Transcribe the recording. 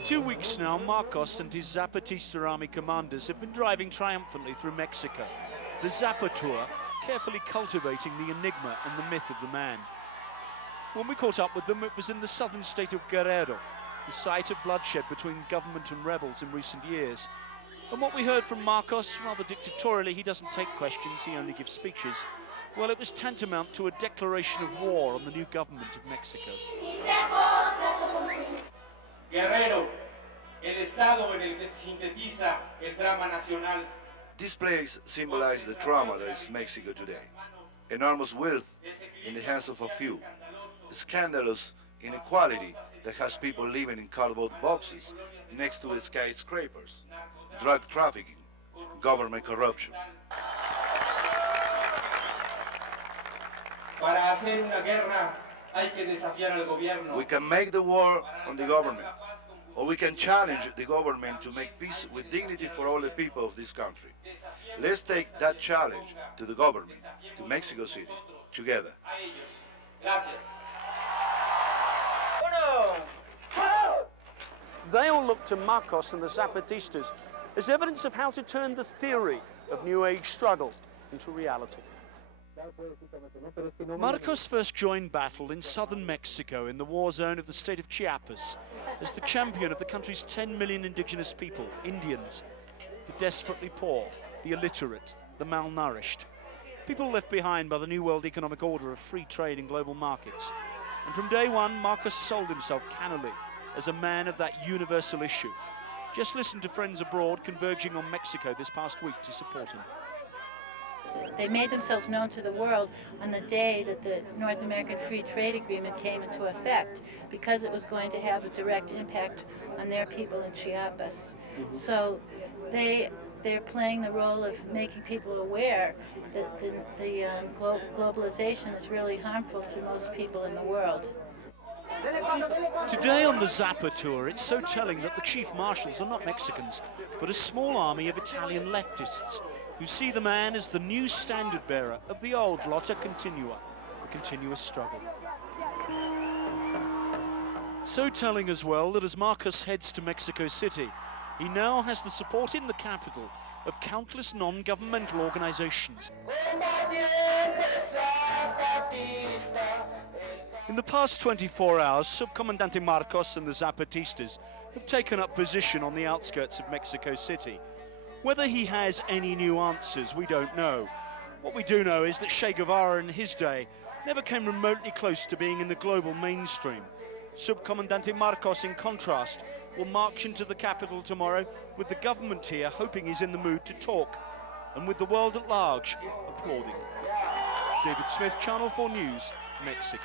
For 2 weeks now, Marcos and his Zapatista army commanders have been driving triumphantly through Mexico. The Zappa tour, carefully cultivating the enigma and the myth of the man. When we caught up with them, it was in the southern state of Guerrero, the site of bloodshed between government and rebels in recent years. And what we heard from Marcos, rather dictatorially, he doesn't take questions, he only gives speeches. Well, it was tantamount to a declaration of war on the new government of Mexico. Guerrero, el estado en el que se sintetiza el drama nacional. This place symbolizes the trauma that is Mexico today. Enormous wealth in the hands of a few. Scandalous inequality that has people living in cardboard boxes next to the skyscrapers. Drug trafficking, government corruption. Para hacer una guerra hay que desafiar al gobierno. We can make the war on the government, or we can challenge the government to make peace with dignity for all the people of this country. Let's take that challenge to the government, to Mexico City, together. Gracias. They all look to Marcos and the Zapatistas as evidence of how to turn the theory of New Age struggle into reality. Marcos first joined battle in southern Mexico in the war zone of the state of Chiapas as the champion of the country's 10 million indigenous people, Indians, the desperately poor, the illiterate, the malnourished. People left behind by the New World Economic Order of free trade and global markets. And from day one, Marcos sold himself cannily as a man of that universal issue. Just listen to friends abroad converging on Mexico this past week to support him. They made themselves known to the world on the day that the North American Free Trade Agreement came into effect, because it was going to have a direct impact on their people in Chiapas. So they're playing the role of making people aware that the globalization is really harmful to most people in the world. Today on the Zappa tour, it's so telling that the chief marshals are not Mexicans, but a small army of Italian leftists who see the man as the new standard bearer of the old lotta continua, the continuous struggle. So telling as well that as Marcos heads to Mexico City, he now has the support in the capital of countless non-governmental organizations. In the past 24 hours, Subcomandante Marcos and the Zapatistas have taken up position on the outskirts of Mexico City. Whether he has any new answers, we don't know. What we do know is that Che Guevara in his day never came remotely close to being in the global mainstream. Subcomandante Marcos, in contrast, will march into the capital tomorrow with the government here hoping he's in the mood to talk, and with the world at large applauding. David Smith, Channel 4 News, Mexico.